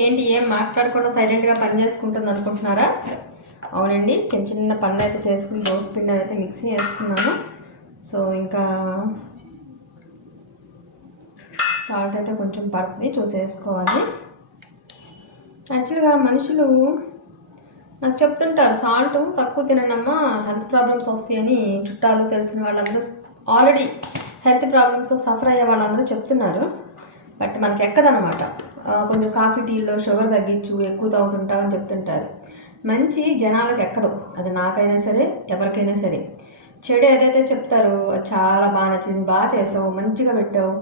ఏంటి ఏం మాట్లాడకుండా సైలెంట్గా పని చేసుకుంటుంది అనుకుంటున్నారా? అవునండి, చిన్న చిన్న పనులు అయితే చేసుకుని దోశ పిండి అయితే మిక్సీ వేసుకున్నాను. సో ఇంకా సాల్ట్ అయితే కొంచెం పడుతుంది, చూసేసుకోవాలి. యాక్చువల్గా మనుషులు నాకు చెప్తుంటారు సాల్ట్ తక్కువ తినడమ్మా హెల్త్ ప్రాబ్లమ్స్ వస్తాయని. చుట్టాలు తెలిసిన వాళ్ళందరూ ఆల్రెడీ హెల్త్ ప్రాబ్లమ్స్తో సఫర్ అయ్యే వాళ్ళందరూ చెప్తున్నారు. బట్ మనకి ఎక్కదనమాట. కొంచెం కాఫీ టీల్లో షుగర్ తగ్గించు, ఎక్కువ తాగుతుంటామని చెప్తుంటారు. మంచి జనాలకు ఎక్కదు, అది నాకైనా సరే ఎవరికైనా సరే. చెడు ఏదైతే చెప్తారో అది చాలా బాగా నచ్చింది, బాగా చేసావు, మంచిగా పెట్టావు,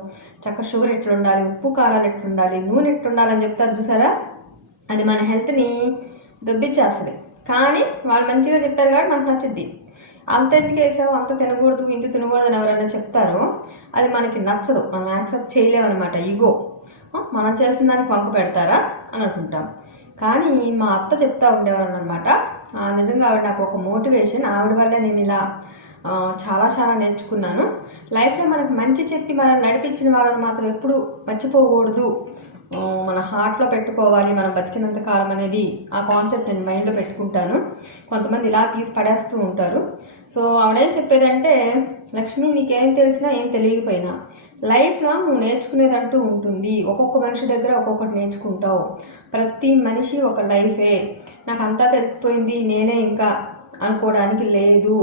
చక్క షుగర్ ఎట్లుండాలి, ఉప్పు కారాలు ఎట్లుండాలి, నూనె ఎట్లుండాలని చెప్తారు చూసారా, అది మన హెల్త్ని దొబ్బిచ్చేస్తుంది. కానీ వాళ్ళు మంచిగా చెప్పారు కాబట్టి మనకు నచ్చుద్ది. అంత ఎందుకు వేసావు, అంత తినకూడదు, ఇంత తినకూడదు అని ఎవరైనా చెప్తారో అది మనకి నచ్చదు, మనం యాక్సెప్ట్ చేయలేమన్నమాట. ఈగో, మనం చేసిన దానికి వంక పెడతారా అని అనుకుంటాం. కానీ మా అత్త చెప్తా ఉండేవాళ్ళు అనమాట. నిజంగా ఆవిడ నాకు ఒక మోటివేషన్. ఆవిడ వల్లే నేను ఇలా చాలా చాలా నేర్చుకున్నాను. లైఫ్లో మనకు మంచి చెప్పి మనల్ని నడిపించిన వాళ్ళని మాత్రం ఎప్పుడు మర్చిపోకూడదు, మన హార్ట్లో పెట్టుకోవాలి మనం బతికినంత కాలం అనేది. ఆ కాన్సెప్ట్ నేను మైండ్లో పెట్టుకుంటాను. కొంతమంది ఇలా తీసి పడేస్తూ ఉంటారు. సో ఆవిడేం చెప్పేదంటే, లక్ష్మి నీకేం తెలిసినా ఏం తెలియకపోయినా లైఫ్లో నువ్వు నేర్చుకునేదంటూ ఉంటుంది. ఒక్కొక్క మనిషి దగ్గర ఒక్కొక్కటి నేర్చుకుంటావు. ప్రతి మనిషి ఒక లైఫే. నాకు అంతా తెలిసిపోయింది నేనే ఇంకా అనుకోవడానికి లేదు.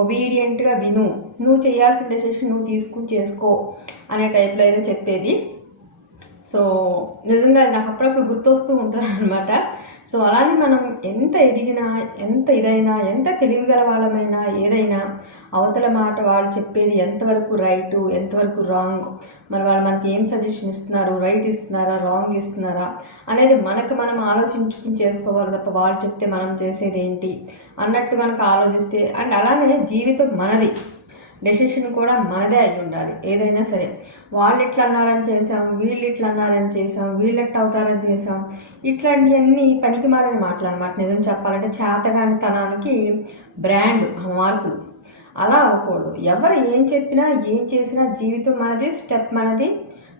ఒబీడియంట్గా విను, నువ్వు చేయాల్సిన డెసిషన్ నువ్వు తీసుకుని చేసుకో అనే టైప్లో అయితే చెప్పేది. సో నిజంగా నాకు అప్పుడప్పుడు గుర్తొస్తూ ఉంటుంది అనమాట. సో అలానే మనం ఎంత ఎదిగినా, ఎంత ఇదైనా, ఎంత తెలివిగల వాళ్ళమైనా, ఏదైనా అవతల మాట వాళ్ళు చెప్పేది ఎంతవరకు రైటు, ఎంతవరకు రాంగ్, మరి వాళ్ళు మనకి ఏం సజెషన్ ఇస్తున్నారు, రైట్ ఇస్తున్నారా, రాంగ్ ఇస్తున్నారా అనేది మనకు మనం ఆలోచించుకుని చేసుకోవాలి తప్ప వాళ్ళు చెప్తే మనం చేసేది ఏంటి అన్నట్టు కనుక ఆలోచిస్తే. అండ్ అలానే జీవితం మనది, డెసిషన్ కూడా మనదే అయి ఉండాలి. ఏదైనా సరే వాళ్ళు ఇట్లా అన్నారని చేసాం, వీళ్ళు ఇట్లా అన్నారని చేసాం, వీళ్ళు ఎట్లా అవుతారని చేసాం, ఇట్లాంటివన్నీ పనికి మారిన మాటలు అనమాట. నిజం చెప్పాలంటే చేతగాని తనానికి బ్రాండ్ మార్కులు. అలా అవ్వకూడదు. ఎవరు ఏం చెప్పినా ఏం చేసినా జీవితం మనది, స్టెప్ మనది.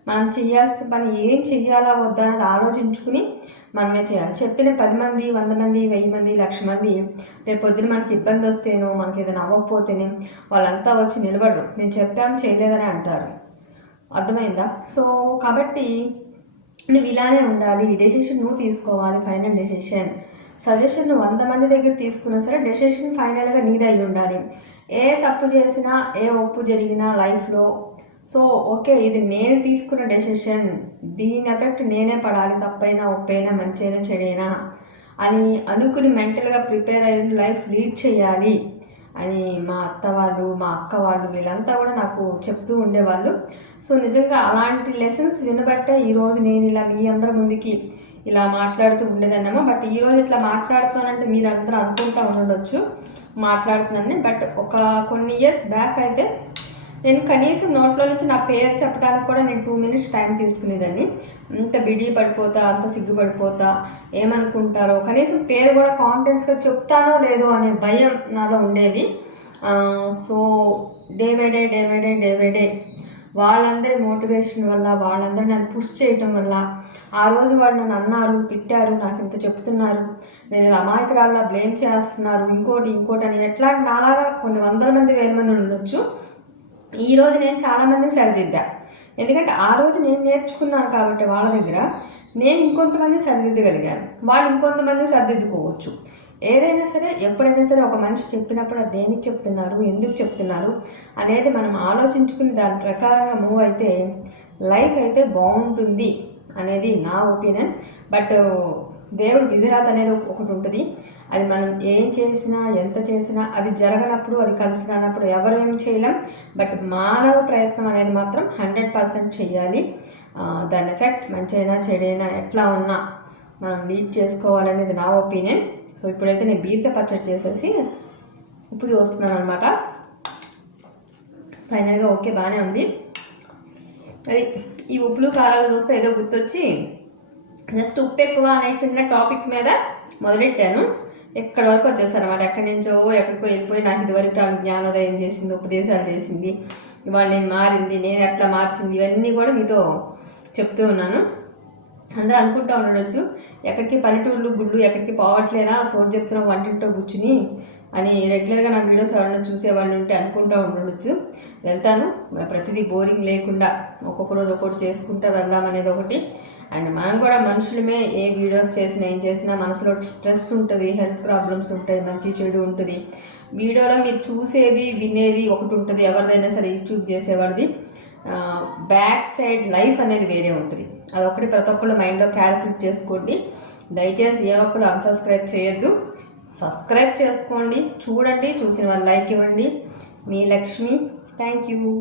మనం చేయాల్సిన పని ఏం చెయ్యాలా వద్దా అనేది ఆలోచించుకుని మనమే చేయాలి. చెప్పిన 10 మంది, 100 మంది, 1000 మంది, 1,00,000 మంది రేపు పొద్దున మనకి ఇబ్బంది వస్తేనో, మనకి ఏదైనా అవ్వకపోతేనే వాళ్ళంతా వచ్చి నిలబడరు. మేము చెప్పాము చేయలేదని అంటారు. అర్థమైందా? సో కాబట్టి నువ్వు ఇలానే ఉండాలి. డెసిషన్ నువ్వు తీసుకోవాలి, ఫైనల్ డెసిషన్. సజెషన్ నువ్వు 100 మంది దగ్గర తీసుకున్నా సరే డెసిషన్ ఫైనల్గా నీది అయి ఉండాలి. ఏ తప్పు చేసినా, ఏ ఒప్పు జరిగినా లైఫ్లో, సో ఓకే ఇది నేను తీసుకున్న డెసిషన్, దీని ఎఫెక్ట్ నేనే పడాలి, తప్పైనా ఒప్పైనా మంచైనా చెడైనా అని అనుకుని మెంటల్గా ప్రిపేర్ అయ్యి లైఫ్ లీడ్ చేయాలి అని మా అత్త వాళ్ళు, మా అక్క వాళ్ళు వీళ్ళంతా కూడా నాకు చెప్తూ ఉండేవాళ్ళు. సో నిజంగా అలాంటి లెసన్స్ వినబట్టే ఈరోజు నేను ఇలా మీ అందరి ముందుకి ఇలా మాట్లాడుతూ ఉండేదన్నమా. బట్ ఈరోజు ఇట్లా మాట్లాడుతానంటే మీరు అందరూ అనుకుంటూ ఉండొచ్చు మాట్లాడుతున్నాను. బట్ కొన్ని ఇయర్స్ బ్యాక్ అయితే నేను కనీసం నోట్లో నుంచి నా పేరు చెప్పడానికి కూడా నేను 2 minutes టైం తీసుకునేదాన్ని. అంత బిడి పడిపోతా, అంత సిగ్గుపడిపోతా, ఏమనుకుంటారో, కనీసం పేరు కూడా కాన్ఫిడెన్స్గా చెప్తానో లేదో అనే భయం నాలో ఉండేది. సో డే బై డే వాళ్ళందరి మోటివేషన్ వల్ల, వాళ్ళందరూ నన్ను పుష్ చేయటం వల్ల, ఆ రోజు వాళ్ళు నన్ను అన్నారు, తిట్టారు, నాకు ఇంత చెప్తున్నారు, నేను అమాయకురాల్లా బ్లేమ్ చేస్తున్నారు, ఇంకోటి అని ఎట్లాంటి నాలాగా కొన్ని 100 మంది 1000 మంది ఉండొచ్చు. ఈరోజు నేను చాలామందిని సరిదిద్దా. ఎందుకంటే ఆ రోజు నేను నేర్చుకున్నాను కాబట్టి వాళ్ళ దగ్గర నేను ఇంకొంతమంది సరిదిద్దగలిగాను. వాళ్ళు ఇంకొంతమంది సరిదిద్దుకోవచ్చు. ఏదైనా సరే, ఎప్పుడైనా సరే ఒక మనిషి చెప్పినప్పుడు అది దేనికి చెప్తున్నారు, ఎందుకు చెప్తున్నారు అనేది మనం ఆలోచించుకుని దాని ప్రకారంగా మూవ్ అయితే లైఫ్ అయితే బాగుంటుంది అనేది నా ఒపీనియన్. బట్ దేవుడు విధిరాత అనేది ఒకటి ఉంటుంది. అది మనం ఏం చేసినా, ఎంత చేసినా అది జరగనప్పుడు, అది కలిసి రానప్పుడు ఎవరు ఏం చేయలేం. బట్ మానవ ప్రయత్నం అనేది మాత్రం 100% చేయాలి. దాని ఎఫెక్ట్ మంచైనా చెడైనా ఎట్లా ఉన్నా మనం లీడ్ చేసుకోవాలనేది నా ఒపీనియన్. సో ఇప్పుడైతే నేను బీరకాయ పచ్చడి చేసేసి ఉప్పు చూస్తున్నాను అనమాట. ఫైనల్గా ఓకే, బాగానే ఉంది. అది ఈ ఉప్పులు కారాలు చూస్తే ఏదో గుర్తొచ్చి జస్ట్ ఉప్పు ఎక్కువ అనే చిన్న టాపిక్ మీద మొదలెట్టాను. ఎక్కడి వరకు వచ్చేసారు అనమాట. ఎక్కడి నుంచో ఎక్కడికో వెళ్ళిపోయి నాకు ఇదివరకు నాకు జ్ఞానోదయం చేసింది, ఉపదేశాలు చేసింది, ఇవాళ నేను మారింది, నేను ఎట్లా మార్చింది, ఇవన్నీ కూడా మీతో చెప్తూ ఉన్నాను. అందరూ అనుకుంటూ ఉండొచ్చు, ఎక్కడికి పల్లెటూళ్ళు గుళ్ళు ఎక్కడికి పోవట్లేదా, సోది చెప్తున్న వంటింటో కూర్చుని అని రెగ్యులర్గా నా వీడియోస్ ఎవరైనా చూసేవాళ్ళు ఉంటే అనుకుంటూ ఉండొచ్చు. వెళ్తాను, ప్రతిదీ బోరింగ్ లేకుండా ఒక్కొక్క రోజు ఒక్కొక్కటి చేసుకుంటూ వెళ్దాం అనేది ఒకటి. అండ్ మనం కూడా మనుషులమే, ఏ వీడియోస్ చేసినా ఏం చేసినా మనసులో స్ట్రెస్ ఉంటుంది, హెల్త్ ప్రాబ్లమ్స్ ఉంటాయి, మంచి చెడు ఉంటుంది. వీడియోలో మీరు చూసేది వినేది ఒకటి ఉంటుంది, ఎవరిదైనా సరే యూట్యూబ్ చేసేవాడిది బ్యాక్ సైడ్ లైఫ్ అనేది వేరే ఉంటుంది. అదొకటి ప్రతి ఒక్కళ్ళు మైండ్లో క్యాలిక్యులేట్ చేసుకోండి. దయచేసి ఏ ఒక్కరు అన్సబ్స్క్రైబ్ చేయొద్దు, సబ్స్క్రైబ్ చేసుకోండి, చూడండి, చూసిన వాళ్ళు లైక్ ఇవ్వండి. మీ లక్ష్మి. Thank you.